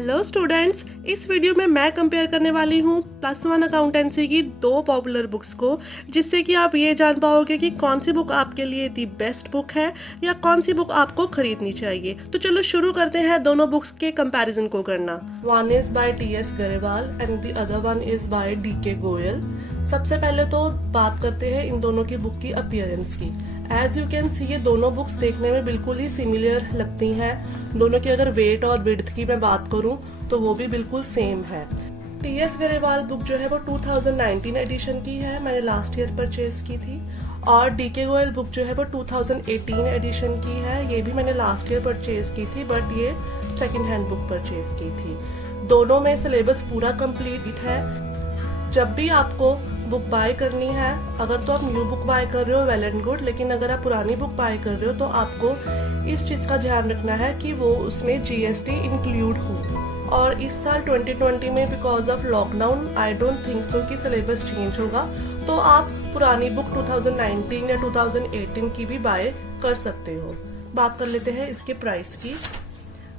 Hello students, इस video में मैं कंपेयर करने वाली हूँ +1 अकाउंटेंसी की 2 पॉपुलर बुक्स को, जिससे कि आप ये जान पाओगे कि कौन सी बुक आपके लिए दी बेस्ट बुक है या कौन सी बुक आपको खरीदनी चाहिए। तो चलो शुरू करते हैं दोनों बुक्स के कंपैरिजन को करना। One is by T S. Grewal and the other one is by D K. Goyal. सबसे पहले तो बात करते हैं इन दोनों की बुक की अपीयरेंस की। एज यू कैन सी ये दोनों बुक्स देखने में बिल्कुल ही सिमिलर लगती हैं। दोनों की अगर वेट और विड्थ की मैं बात करूं तो वो भी बिल्कुल सेम है। टी.एस. गरेवाल बुक जो है वो 2019 एडिशन की है, मैंने लास्ट ईयर परचेज की थी। और डी.के. गोयल बुक जो है वो 2018 एडिशन की है, ये भी मैंने लास्ट ईयर परचेज की थी, बट ये सेकेंड हैंड बुक परचेज की थी। दोनों में सिलेबस पूरा कंप्लीट है। जब भी आपको बुक बाय करनी है, अगर तो आप न्यू बुक बाय कर रहे हो वेल एंड गुड, लेकिन अगर आप पुरानी बुक बाय कर रहे हो तो आपको इस चीज़ का ध्यान रखना है कि वो उसमें जीएसटी इंक्लूड हो। और इस साल 2020 में because of lockdown I don't think so कि सिलेबस चेंज होगा, तो आप पुरानी बुक 2019 या 2018 की भी बाय कर सकते हो। बात कर लेते हैं इसके प्राइस की।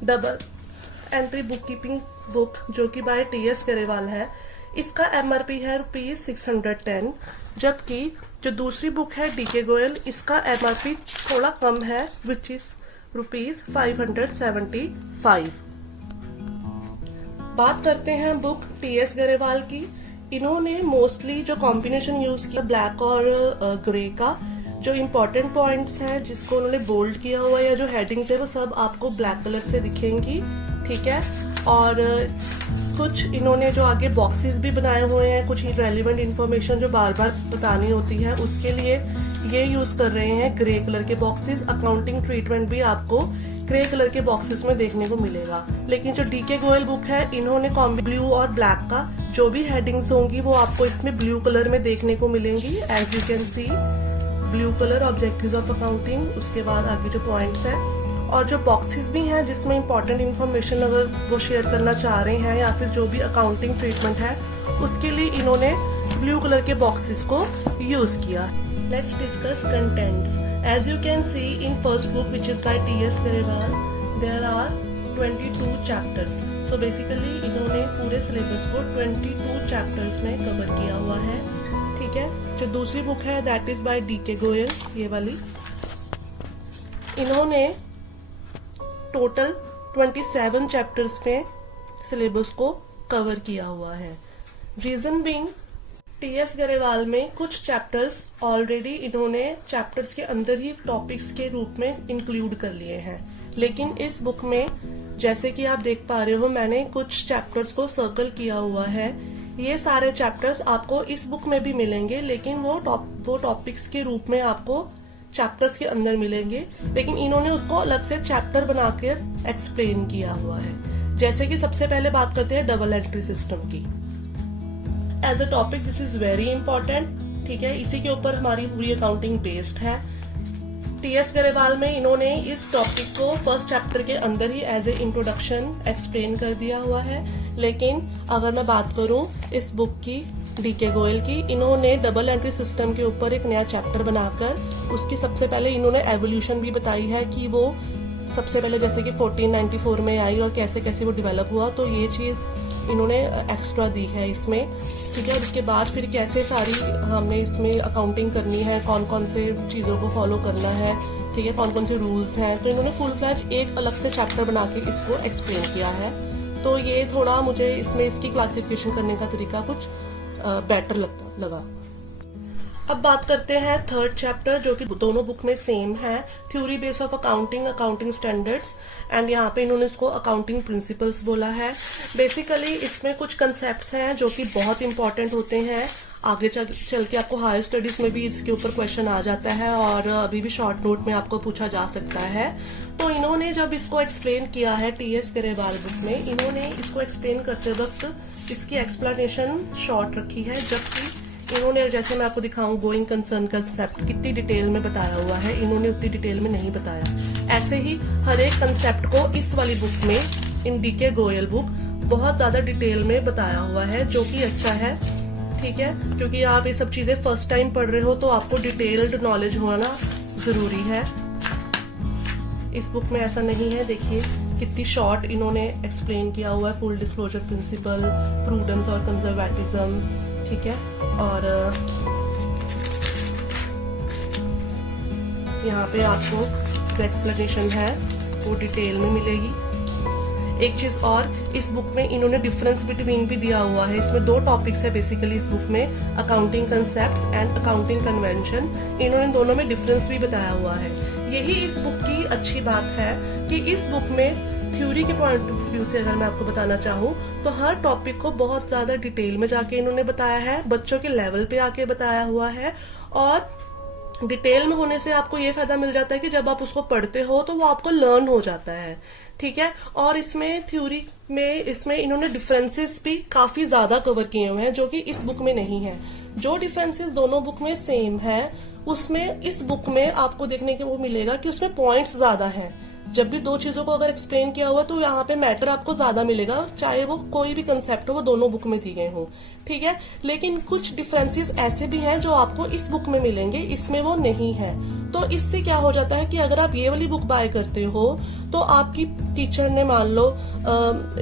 Double entry book keeping book जो कि बाय टी.एस. गरेवाल है, इसका MRP है ₹610, जबकि जो दूसरी बुक है डी.के. गोयल, इसका MRP थोड़ा कम है विच इज ₹575। बात करते हैं बुक टी.एस. गरेवाल की। इन्होंने मोस्टली जो कॉम्बिनेशन यूज किया ब्लैक और ग्रे का, जो इम्पोर्टेंट पॉइंट्स है जिसको उन्होंने बोल्ड किया हुआ या जो हेडिंग्स है वो सब आपको ब्लैक कलर से दिखेंगी, ठीक है। और कुछ इन्होंने जो आगे बॉक्सेस भी बनाए हुए हैं, कुछ रेलिवेंट इन्फॉर्मेशन जो बार बार बतानी होती है उसके लिए ये यूज कर रहे हैं ग्रे कलर के बॉक्सेस। अकाउंटिंग ट्रीटमेंट भी आपको ग्रे कलर के बॉक्सेस में देखने को मिलेगा। लेकिन जो डी.के. गोयल बुक है, इन्होंने ब्लू और ब्लैक का जो भी हेडिंग्स होंगी वो आपको इसमें ब्लू कलर में देखने को मिलेंगी। As you can see blue colour objectives of accounting, उसके बाद आगे जो पॉइंट्स हैं और जो बॉक्सेस भी हैं जिसमें इंपॉर्टेंट इन्फॉर्मेशन अगर वो शेयर करना चाह रहे हैं या फिर जो भी अकाउंटिंग ट्रीटमेंट है उसके लिए इन्होंने ब्लू कलर के बॉक्सेस को यूज किया। Let's discuss contents. As you can see in first book which is by T S. Grewal there are 22 chapters. So basically इन्होंने पूरे सिलेबस को 22 चैप्टर्स में कवर किया हुआ है, ठीक है। जो दूसरी बुक है that is by D K. Goyal, ये वाली, इन्होंने टोटल 27 चैप्टर्स में सिलेबस को कवर किया हुआ है। Reason being T.S.. गरेवाल में कुछ चैप्टर्स ऑलरेडी इन्होंने चैप्टर्स के अंदर ही टॉपिक्स के रूप में इंक्लूड कर लिए हैं, लेकिन इस बुक में जैसे कि आप देख पा रहे हो मैंने कुछ चैप्टर्स को सर्कल किया हुआ है। ये सारे चैप्टर्स आपको इस बुक में भी मिलेंगे, लेकिन वो टॉपिक्स के रूप में आपको चैप्टर्स के अंदर मिलेंगे, लेकिन इन्होंने उसको अलग से चैप्टर बनाकर एक्सप्लेन किया हुआ है। जैसे कि सबसे पहले बात करते हैं डबल एंट्री सिस्टम की। As a topic this is very important, ठीक है। इसी के ऊपर हमारी पूरी अकाउंटिंग बेस्ड है। टी.एस. गरेवाल में इन्होंने इस टॉपिक को फर्स्ट चैप्टर के अंदर ही एज ए इंट्रोडक्शन एक्सप्लेन कर दिया हुआ है। लेकिन अगर मैं बात करूं इस बुक की डी.के. गोयल की, इन्होंने डबल एंट्री सिस्टम के ऊपर एक नया चैप्टर बनाकर उसकी सबसे पहले इन्होंने एवोल्यूशन भी बताई है कि वो सबसे पहले जैसे कि 1494 में आई और कैसे कैसे वो डेवलप हुआ, तो ये चीज़ इन्होंने एक्स्ट्रा दी है इसमें, ठीक है। उसके बाद फिर कैसे सारी हमने इसमें अकाउंटिंग करनी है, कौन कौन से चीज़ों को फॉलो करना है, ठीक है, कौन कौन से रूल्स हैं, तो इन्होंने फुल फ्लैज एक अलग से चैप्टर बना के इसको एक्सप्लेन किया है। तो ये थोड़ा मुझे इसमें इसकी क्लासिफिकेशन करने का तरीका कुछ बेटर लगा। अब बात करते हैं थर्ड चैप्टर जो कि दोनों बुक में सेम है, theory base of accounting, accounting standards, and यहाँ पे इन्होंने इसको अकाउंटिंग प्रिंसिपल्स बोला है। बेसिकली इसमें कुछ कंसेप्ट्स हैं जो कि बहुत इंपॉर्टेंट होते हैं, आगे चल के आपको हायर स्टडीज में भी इसके ऊपर क्वेश्चन आ जाता है और अभी भी शॉर्ट नोट में आपको पूछा जा सकता है। तो इन्होंने जब इसको एक्सप्लेन किया है टी.एस. गरेवाल बुक में, इन्होंने इसको एक्सप्लेन करते वक्त इसकी एक्सप्लेनेशन शॉर्ट रखी है, जबकि इन्होंने जैसे मैं आपको दिखाऊं गोइंग कंसर्न कंसेप्ट कितनी डिटेल में बताया हुआ है, इन्होंने उतनी डिटेल में नहीं बताया। ऐसे ही हर एक कंसेप्ट को इस वाली बुक में, इन डी.के. गोयल बुक, बहुत ज्यादा डिटेल में बताया हुआ है, जो कि अच्छा है, ठीक है, क्योंकि आप ये सब चीजें फर्स्ट टाइम पढ़ रहे हो तो आपको डिटेल्ड नॉलेज होना जरूरी है। इस बुक में ऐसा नहीं है, देखिए कितनी शॉर्ट इन्होंने एक्सप्लेन किया हुआ है, फुल डिस्क्लोजर प्रिंसिपल, प्रूडेंस और कंजर्वेटिज्म, ठीक है। और यहाँ पे आपको जो एक्सप्लेनेशन है वो डिटेल में मिलेगी। एक चीज और, इस बुक में इन्होंने डिफरेंस बिटवीन भी दिया हुआ है। इसमें 2 टॉपिक्स है बेसिकली इस बुक में, accounting concepts and accounting convention. इन्होंने दोनों में डिफरेंस भी बताया हुआ है। यही इस बुक की अच्छी बात है कि इस बुक में थ्योरी के पॉइंट ऑफ व्यू से अगर मैं आपको बताना चाहूँ तो हर टॉपिक को बहुत ज्यादा डिटेल में जाके इन्होंने बताया है, बच्चों के लेवल पे आके बताया हुआ है। और डिटेल में होने से आपको ये फायदा मिल जाता है कि जब आप उसको पढ़ते हो तो वो आपको लर्न हो जाता है, ठीक है। और इसमें थ्योरी में इसमें इन्होंने डिफरेंसेस भी काफी ज्यादा कवर किए हुए हैं जो कि इस बुक में नहीं है। जो डिफरेंसेस दोनों बुक में सेम है, उसमें इस बुक में आपको देखने को वो मिलेगा कि उसमें पॉइंट्स ज्यादा हैं। जब भी 2 चीजों को अगर एक्सप्लेन किया हुआ तो यहाँ पे मैटर आपको ज्यादा मिलेगा, चाहे वो कोई भी कंसेप्ट हो, वो दोनों बुक में दी गए हो, ठीक है। लेकिन कुछ डिफरेंसेस ऐसे भी हैं जो आपको इस बुक में मिलेंगे, इसमें वो नहीं है। तो इससे क्या हो जाता है कि अगर आप ये वाली बुक बाय करते हो तो आपकी टीचर ने मान लो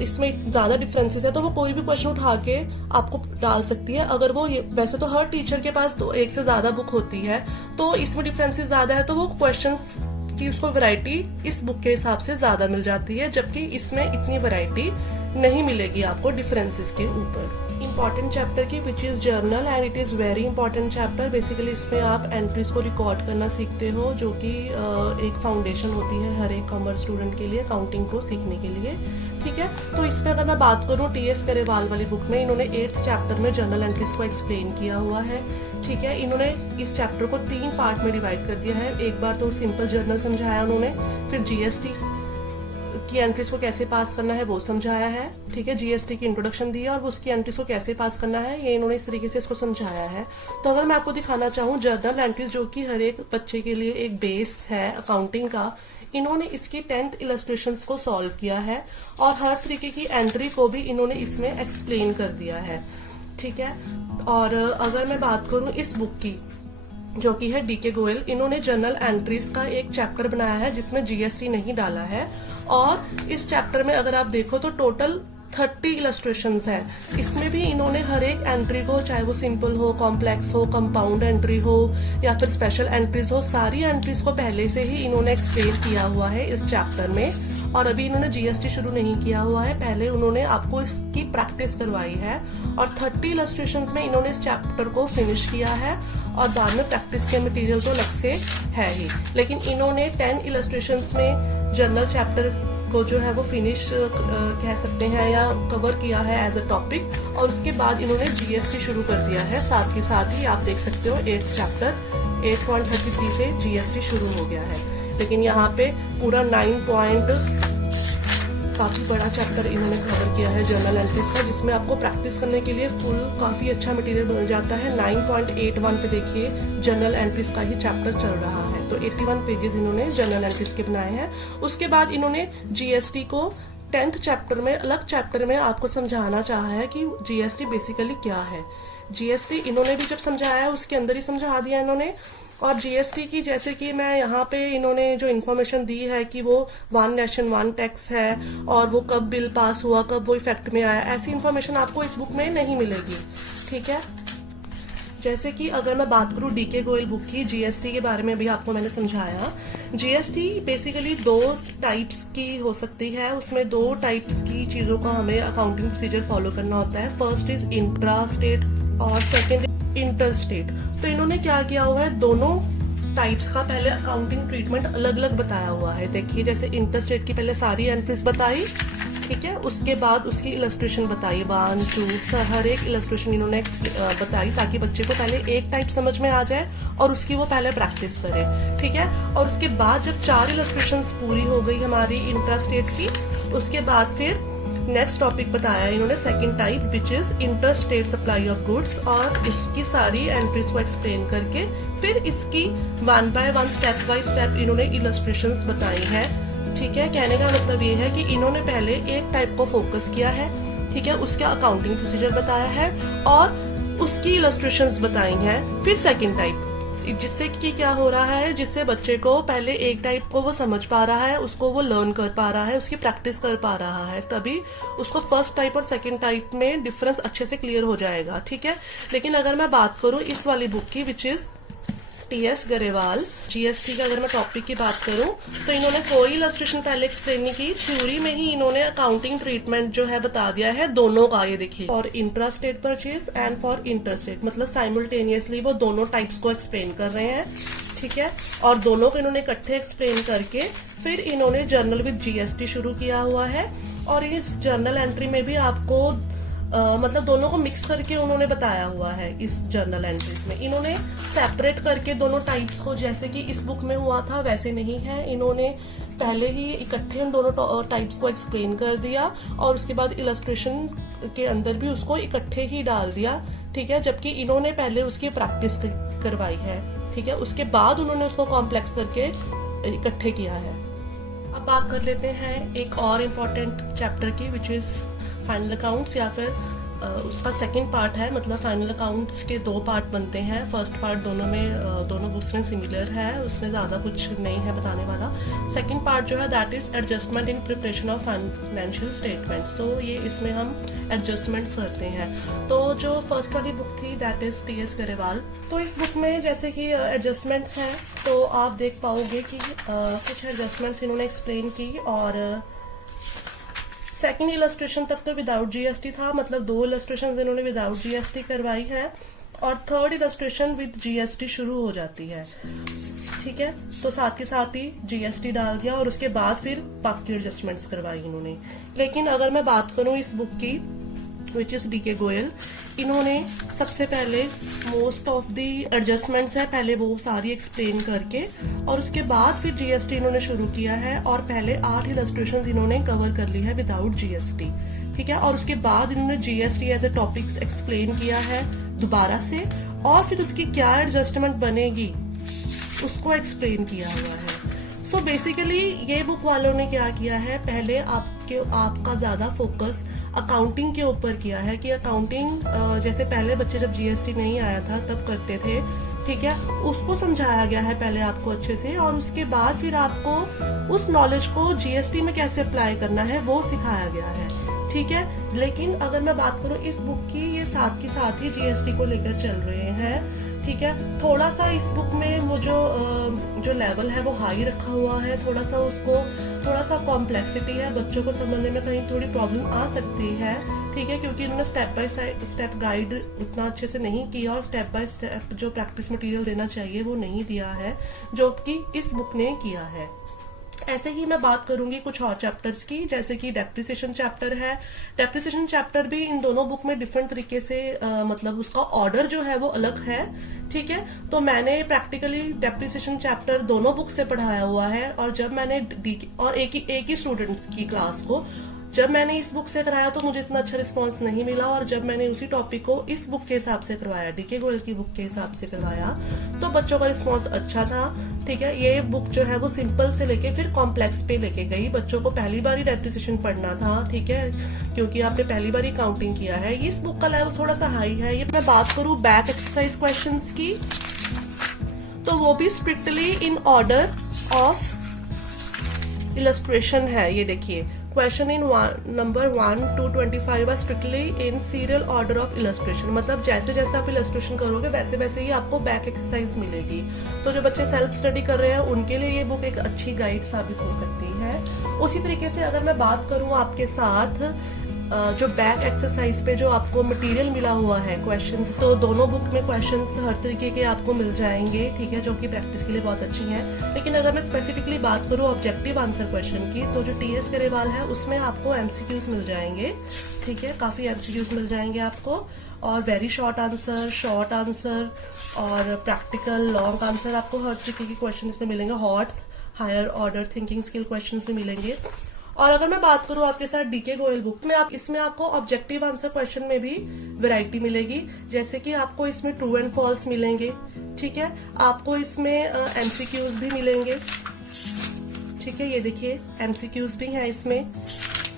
इसमें ज्यादा डिफरेंसेस है तो वो कोई भी क्वेश्चन उठा के आपको डाल सकती है। अगर वो वैसे तो हर टीचर के पास तो एक से ज्यादा बुक होती है, तो इसमें डिफरेंसेस ज्यादा है तो वो क्वेश्चंस की उसको वैरायटी इस बुक के हिसाब से ज्यादा मिल जाती है, जबकि इसमें इतनी वैरायटी नहीं मिलेगी आपको डिफरेंसेस के ऊपर। इंपॉर्टेंट चैप्टर की which is journal and it is very important chapter. Basically इसमें आप एंट्रीज को रिकॉर्ड करना सीखते हो, जो कि एक फाउंडेशन होती है हर एक कॉमर्स स्टूडेंट के लिए अकाउंटिंग को सीखने के लिए, ठीक है। तो इसमें अगर मैं बात करूँ टीएस गरेवाल वाली बुक में इन्होंने 8th चैप्टर में जर्नल एंट्रीज को एक्सप्लेन किया हुआ है, ठीक है। इन्होंने इस चैप्टर को 3 पार्ट में डिवाइड कर दिया है। एक बार तो सिंपल जर्नल समझाया उन्होंने, फिर जीएसटी की एंट्रीज को कैसे पास करना है वो समझाया है, ठीक है। जीएसटी की इंट्रोडक्शन दी है और उसकी एंट्रीज को कैसे पास करना है ये इन्होंने इस तरीके से इसको समझाया है। तो अगर मैं आपको दिखाना चाहूँ जर्नल एंट्रीज, जो कि हर एक बच्चे के लिए एक बेस है अकाउंटिंग का, इन्होंने इसकी 10th इलस्ट्रेशंस को सॉल्व किया है और हर तरीके की एंट्री को भी इन्होंने इसमें एक्सप्लेन कर दिया है, ठीक है। और अगर मैं बात करूं इस बुक की जो कि है डीके गोयल, इन्होंने जर्नल एंट्रीज का एक चैप्टर बनाया है जिसमें जीएसटी नहीं डाला है। और इस चैप्टर में अगर आप देखो तो टोटल 30 इलस्ट्रेशंस है। इसमें भी इन्होंने हर एक एंट्री को, चाहे वो सिंपल हो, कॉम्प्लेक्स हो, कंपाउंड एंट्री हो या फिर स्पेशल एंट्रीज हो, सारी एंट्रीज को पहले से ही इन्होंने एक्सप्लेन किया हुआ है इस चैप्टर में। और अभी इन्होंने जीएसटी शुरू नहीं किया हुआ है, पहले उन्होंने आपको इसकी प्रैक्टिस करवाई है और 30 इलस्ट्रेशंस में इन्होंने इस चैप्टर को फिनिश किया है और बाद में प्रैक्टिस के मटेरियल तो अलग से है ही। लेकिन इन्होंने 10 इलस्ट्रेशंस में जर्नल चैप्टर को जो है वो फिनिश कह सकते हैं या कवर किया है एज अ टॉपिक, और उसके बाद इन्होंने जीएसटी शुरू कर दिया है। साथ ही आप देख सकते हो 8th चैप्टर 8.33 से जीएसटी शुरू हो गया है। लेकिन यहाँ पे पूरा 9 काफी बड़ा चैप्टर इन्होंने कवर किया है जर्नल एंट्रीज का, जिसमें आपको प्रैक्टिस करने के लिए फुल काफी अच्छा मटेरियल मिल जाता है। 9.81 पे देखिए जर्नल एंट्रीज का ही चैप्टर चल रहा है, तो 81 पेजेस इन्होंने जर्नल एंट्रीज के बनाए हैं। उसके बाद इन्होंने जीएसटी को 10th चैप्टर में अलग चैप्टर में आपको समझाना चाहा है कि जीएसटी बेसिकली क्या है। जीएसटी इन्होंने भी जब समझाया है उसके अंदर ही समझा दिया इन्होंने। और जीएसटी की जैसे कि मैं यहाँ पे इन्होंने जो इन्फॉर्मेशन दी है कि वो 1 नेशन 1 टैक्स है और वो कब बिल पास हुआ, कब वो इफेक्ट में आया, ऐसी इन्फॉर्मेशन आपको इस बुक में नहीं मिलेगी, ठीक है। जैसे कि अगर मैं बात करूं डीके गोयल बुक की, जीएसटी के बारे में भी आपको मैंने समझाया। जीएसटी बेसिकली 2 टाइप्स की हो सकती है, उसमें 2 टाइप्स की चीजों का हमें अकाउंटिंग प्रोसीजर फॉलो करना होता है। फर्स्ट इज इंट्रा स्टेट और सेकेंड इंटर स्टेट। तो इन्होंने क्या किया हुआ है, दोनों टाइप्स का पहले अकाउंटिंग ट्रीटमेंट अलग अलग बताया हुआ है। देखिए जैसे इंटर स्टेट की पहले सारी एंट्रीज बताई, ठीक है, उसके बाद उसकी इलस्ट्रेशन बताई 1, 2, हर एक इलस्ट्रेशन इन्होंने बताई ताकि बच्चे को पहले एक टाइप समझ में आ जाए और उसकी वो पहले प्रैक्टिस करे, ठीक है। और उसके बाद जब 4 इलस्ट्रेशंस पूरी हो गई हमारी इंट्रा स्टेट की, उसके बाद फिर नेक्स्ट टॉपिक बताया इन्होंने second type which is inter state supply of goods, और इसकी सारी एंट्रीज को एक्सप्लेन करके फिर इसकी 1 by 1 स्टेप बाय स्टेप इन्होंने इलस्ट्रेशंस बताई है, ठीक है। कहने का मतलब ये है कि इन्होंने पहले एक टाइप को फोकस किया है, ठीक है, उसका अकाउंटिंग प्रोसीजर बताया है और उसकी इलस्ट्रेशंस बताई हैं, फिर सेकंड टाइप, जिससे कि क्या हो रहा है, जिससे बच्चे को पहले एक टाइप को वो समझ पा रहा है, उसको वो लर्न कर पा रहा है, उसकी प्रैक्टिस कर पा रहा है, तभी उसको फर्स्ट टाइप और सेकंड टाइप में डिफरेंस अच्छे से क्लियर हो जाएगा। ठीक है, लेकिन अगर मैं बात करूं इस वाली बुक की, which is T S. Grewal, GST का अगर मैं टॉपिक की बात करूं तो इन्होंने कोई इलस्ट्रेशन पहले एक्सप्लेन नहीं की, थ्योरी में ही इन्होंने अकाउंटिंग ट्रीटमेंट जो है बता दिया है दोनों का। ये देखिए, for intra state purchase and for inter state, मतलब साइमल्टेनियसली वो दोनों टाइप्स को एक्सप्लेन कर रहे हैं। ठीक है, और दोनों को इन्होंने इकट्ठे एक्सप्लेन करके फिर इन्होंने जर्नल विद जीएसटी शुरू किया हुआ है। और इस जर्नल एंट्री में भी आपको मतलब दोनों को मिक्स करके उन्होंने बताया हुआ है। इस जर्नल एंट्रीज में इन्होंने सेपरेट करके दोनों टाइप्स को, जैसे कि इस बुक में हुआ था वैसे नहीं है, इन्होंने पहले ही इकट्ठे उन दोनों टाइप्स को एक्सप्लेन कर दिया और उसके बाद इलस्ट्रेशन के अंदर भी उसको इकट्ठे ही डाल दिया। ठीक है, जबकि इन्होंने पहले उसकी प्रैक्टिस करवाई है। ठीक है, उसके बाद उन्होंने उसको कॉम्प्लेक्स करके इकट्ठे किया है। अब बात कर लेते हैं एक और इम्पोर्टेंट चैप्टर की, विच इज फाइनल अकाउंट्स, या फिर उसका सेकंड पार्ट है। मतलब फाइनल अकाउंट्स के दो पार्ट बनते हैं। फर्स्ट पार्ट दोनों में दोनों बुक्स में सिमिलर है, उसमें ज़्यादा कुछ नहीं है बताने वाला। सेकंड पार्ट जो है that is adjustment in preparation of financial statements. तो ये इसमें हम एडजस्टमेंट्स करते हैं। तो जो फर्स्ट वाली बुक थी दैट इज टी.एस. गरेवाल, तो इस बुक में जैसे कि एडजस्टमेंट्स हैं तो आप देख पाओगे कि कुछ एडजस्टमेंट्स इन्होंने एक्सप्लेन की। और सेकंड इलस्ट्रेशन तक तो विदाउट जीएसटी था, मतलब 2 इलस्ट्रेशन इन्होंने विदाउट जीएसटी करवाई है और थर्ड इलस्ट्रेशन विद जीएसटी शुरू हो जाती है। ठीक है, तो साथ के साथ ही जीएसटी डाल दिया और उसके बाद फिर बाकी एडजस्टमेंट्स करवाई इन्होंने। लेकिन अगर मैं बात करूं इस बुक की, विच इज डी.के. गोयल, इन्होंने सबसे पहले मोस्ट ऑफ द एडजस्टमेंट्स है पहले वो सारी एक्सप्लेन करके और उसके बाद फिर जीएसटी इन्होंने शुरू किया है और पहले 8 इलस्ट्रेशंस इन्होंने कवर कर ली है विदाउट जीएसटी। ठीक है, और उसके बाद इन्होंने GST as a topics explain किया है दोबारा से और फिर उसकी क्या एडजस्टमेंट बनेगी उसको एक्सप्लेन किया हुआ है। सो बेसिकली ये बुक वालों ने क्या किया है, पहले आपका ज्यादा फोकस अकाउंटिंग के ऊपर किया है कि अकाउंटिंग जैसे पहले बच्चे जब जीएसटी नहीं आया था तब करते थे। ठीक है, उसको समझाया गया है पहले आपको अच्छे से और उसके बाद फिर आपको उस नॉलेज को जीएसटी में कैसे अप्लाई करना है वो सिखाया गया है। ठीक है, लेकिन अगर मैं बात करूं इस बुक की, ये साथ के साथ ही जीएसटी को लेकर चल रहे हैं। ठीक है, थोड़ा सा इस बुक में वो जो लेवल है वो हाई रखा हुआ है, थोड़ा सा कॉम्प्लेक्सिटी है, बच्चों को समझने में कहीं थोड़ी प्रॉब्लम आ सकती है। ठीक है, क्योंकि इन्होंने स्टेप बाय स्टेप गाइड उतना अच्छे से नहीं किया और स्टेप बाय स्टेप जो प्रैक्टिस मटेरियल देना चाहिए वो नहीं दिया है, जो कि इस बुक ने किया है। ऐसे ही मैं बात करूंगी कुछ और चैप्टर्स की, जैसे कि डेप्रिसिएशन चैप्टर है। डेप्रिसिएशन चैप्टर भी इन दोनों बुक में डिफरेंट तरीके से मतलब उसका ऑर्डर जो है वो अलग है। ठीक है, तो मैंने प्रैक्टिकली डेप्रिसिएशन चैप्टर दोनों बुक से पढ़ाया हुआ है और जब मैंने और एक ही स्टूडेंट्स की क्लास को जब मैंने इस बुक से कराया तो मुझे इतना अच्छा रिस्पांस नहीं मिला और जब मैंने उसी टॉपिक को इस बुक के हिसाब से करवाया, डी.के. गोयल की बुक के हिसाब से करवाया, तो बच्चों का रिस्पांस अच्छा था। ठीक है, ये बुक जो है वो सिंपल से लेके फिर कॉम्प्लेक्स पे लेके गई। बच्चों को पहली बार ही डेप्रिसिएशन पढ़ना था। ठीक है, क्योंकि आपने पहली बार ही काउंटिंग किया है। इस बुक का लेवल थोड़ा सा हाई है। ये मैं बात करूं बैक एक्सरसाइज क्वेश्चंस की, तो वो भी strictly in order of illustration है। ये देखिए, question in number 1 to 25 are strictly in serial order of illustration, मतलब जैसे जैसे आप इलस्ट्रेशन करोगे वैसे वैसे ही आपको बैक एक्सरसाइज मिलेगी। तो जो बच्चे सेल्फ स्टडी कर रहे हैं उनके लिए ये बुक एक अच्छी गाइड साबित हो सकती है। उसी तरीके से अगर मैं बात करूं आपके साथ जो बैक एक्सरसाइज पे जो आपको मटेरियल मिला हुआ है क्वेश्चंस, तो दोनों बुक में क्वेश्चंस हर तरीके के आपको मिल जाएंगे। ठीक है, जो कि प्रैक्टिस के लिए बहुत अच्छी हैं। लेकिन अगर मैं स्पेसिफिकली बात करूं ऑब्जेक्टिव आंसर क्वेश्चन की, तो जो टी.एस. गरेवाल है उसमें आपको एमसीक्यूज मिल जाएंगे। ठीक है, काफी एमसीक्यूज मिल जाएंगे आपको और वेरी शॉर्ट आंसर और प्रैक्टिकल लॉन्ग आंसर, आपको हर तरीके के क्वेश्चन इसमें मिलेंगे। HOTS higher order thinking skill questions भी मिलेंगे। और अगर मैं बात करूं आपके साथ डी.के. गोयल बुक में, इसमें आपको ऑब्जेक्टिव आंसर क्वेश्चन में भी वैरायटी मिलेगी, जैसे कि आपको इसमें ट्रू एंड फॉल्स मिलेंगे। ठीक है, आपको इसमें एमसीक्यूज भी मिलेंगे। ठीक है, ये देखिए एमसीक्यूज भी हैं इसमें।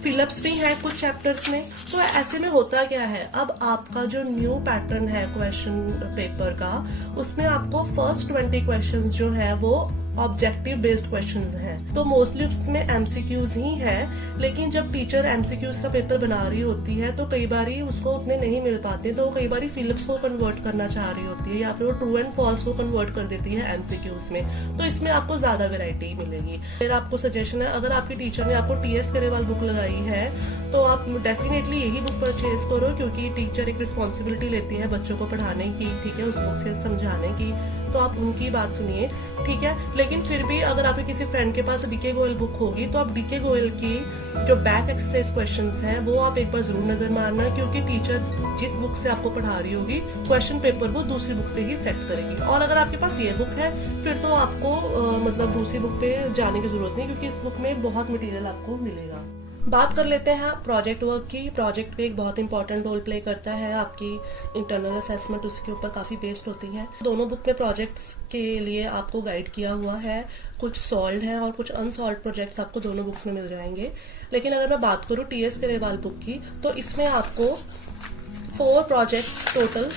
फिलअप्स भी हैं कुछ चैप्टर्स में। तो ऐसे में होता क्या है, अब आपका जो न्यू पैटर्न है क्वेश्चन पेपर का, उसमें आपको फर्स्ट 20 क्वेश्चंस जो है वो ऑब्जेक्टिव बेस्ड क्वेश्चंस हैं। तो मोस्टली उसमें एमसीक्यूज ही हैं, लेकिन जब टीचर एमसीक्यूज का पेपर बना रही होती है तो कई बार उसको उतने नहीं मिल पाते, तो कई बार फिलिप्स को कन्वर्ट करना चाह रही होती है या फिर वो ट्रू एंड फॉल्स को कन्वर्ट कर देती है एमसीक्यूज में। तो इसमें आपको ज्यादा वेराइटी मिलेगी। फिर आपको सजेशन है, अगर आपकी टीचर ने आपको टीएस गरेवाल बुक लगाई है तो आप डेफिनेटली यही बुक परचेज करो, क्योंकि टीचर एक रिस्पॉन्सिबिलिटी लेती है बच्चों को पढ़ाने की, ठीक है, उस बुक से समझाने की। तो आप उनकी बात सुनिए, ठीक है। लेकिन फिर भी अगर आपके किसी फ्रेंड के पास डीके गोयल बुक होगी तो आप डीके गोयल की जो बैक एक्सरसाइज क्वेश्चंस हैं वो आप एक बार जरूर नजर मारना, क्योंकि टीचर जिस बुक से आपको पढ़ा रही होगी क्वेश्चन पेपर वो दूसरी बुक से ही सेट करेगी। और अगर आपके पास ये बुक है फिर तो आपको मतलब दूसरी बुक पे जाने की जरूरत नहीं, क्योंकि इस बुक में बहुत मटेरियल आपको मिलेगा। बात कर लेते हैं प्रोजेक्ट वर्क की। प्रोजेक्ट भी एक बहुत इंपॉर्टेंट रोल प्ले करता है, आपकी इंटरनल असेसमेंट उसके ऊपर काफी बेस्ड होती है। दोनों बुक में प्रोजेक्ट्स के लिए आपको गाइड किया हुआ है, कुछ सॉल्व हैं और कुछ अनसॉल्व प्रोजेक्ट्स आपको दोनों बुक्स में मिल जाएंगे। लेकिन अगर मैं बात करूँ टीएस गरेवाल बुक की, तो इसमें आपको 4 प्रोजेक्ट टोटल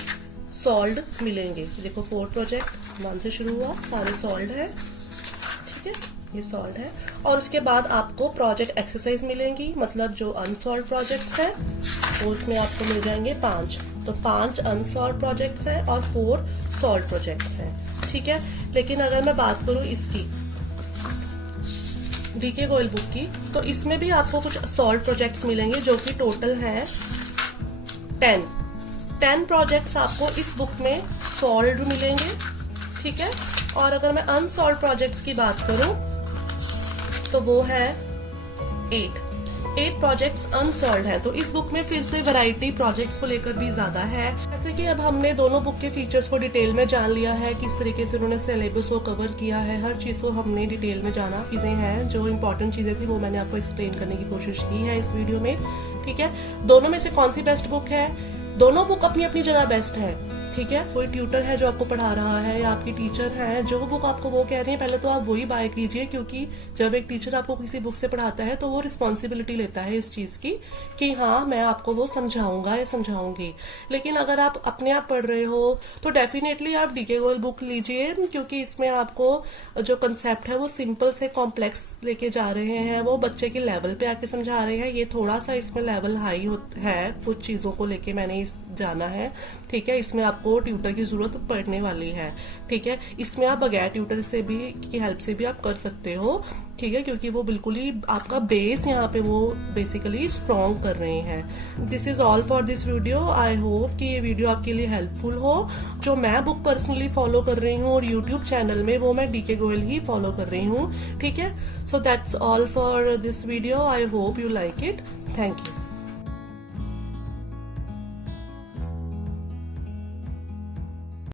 सॉल्व मिलेंगे। देखो 4 प्रोजेक्ट 1 से शुरू हुआ, सारे सॉल्व है, ठीक है, ये सॉल्व है। और उसके बाद आपको प्रोजेक्ट एक्सरसाइज मिलेंगी, मतलब जो अनसॉल्व प्रोजेक्ट्स हैं वो उसमें आपको मिल जाएंगे 5। तो 5 अनसॉल्व प्रोजेक्ट्स हैं और 4 सॉल्व प्रोजेक्ट्स हैं, ठीक है। लेकिन अगर मैं बात करूं इसकी डीके गोयल बुक की, तो इसमें भी आपको कुछ सॉल्व प्रोजेक्ट्स मिलेंगे जो कि टोटल हैं 10 प्रोजेक्ट्स आपको इस बुक में सॉल्व मिलेंगे, ठीक है। और अगर मैं अनसॉल्व प्रोजेक्ट्स की बात करूं तो वो है 8 प्रोजेक्ट्स अनसॉल्व है। तो इस बुक में फिर से वैरायटी प्रोजेक्ट्स को लेकर भी ज्यादा है। जैसे कि अब हमने दोनों बुक के फीचर्स को डिटेल में जान लिया है, किस तरीके से उन्होंने सिलेबस को कवर किया है, हर चीज को हमने डिटेल में जाना। चीजें हैं जो इंपॉर्टेंट चीजें थी वो मैंने आपको एक्सप्लेन करने की कोशिश की है इस वीडियो में, ठीक है। दोनों में से कौन सी बेस्ट बुक है? दोनों बुक अपनी अपनी जगह बेस्ट है, ठीक है। कोई ट्यूटर है जो आपको पढ़ा रहा है या आपकी टीचर है जो बुक आपको वो कह रही है, पहले तो आप वही बाय कीजिए, क्योंकि जब एक टीचर आपको किसी बुक से पढ़ाता है तो वो रिस्पॉन्सिबिलिटी लेता है इस चीज की कि हाँ मैं आपको वो समझाऊंगा या समझाऊंगी। लेकिन अगर आप अपने आप पढ़ रहे हो तो डेफिनेटली आप डीके गोयल बुक लीजिए, क्योंकि इसमें आपको जो कंसेप्ट है वो सिंपल से कॉम्प्लेक्स लेके जा रहे हैं, वो बच्चे के लेवल पे आके समझा रहे हैं। ये थोड़ा सा इसमें लेवल हाई है, कुछ चीजों को लेके मैंने जाना है, ठीक है। इसमें आपको ट्यूटर की जरूरत पड़ने वाली है, ठीक है। इसमें आप बगैर ट्यूटर से भी की हेल्प से भी आप कर सकते हो, ठीक है, क्योंकि वो बिल्कुल ही आपका बेस यहाँ पे वो बेसिकली स्ट्रॉन्ग कर रहे हैं। This is all for this video. I hope कि ये वीडियो आपके लिए हेल्पफुल हो। जो मैं बुक पर्सनली फॉलो कर रही हूँ और यूट्यूब चैनल में वो मैं डीके गोयल ही फॉलो कर रही हूँ, ठीक है। So that's all for this video. I hope you like it. Thank you.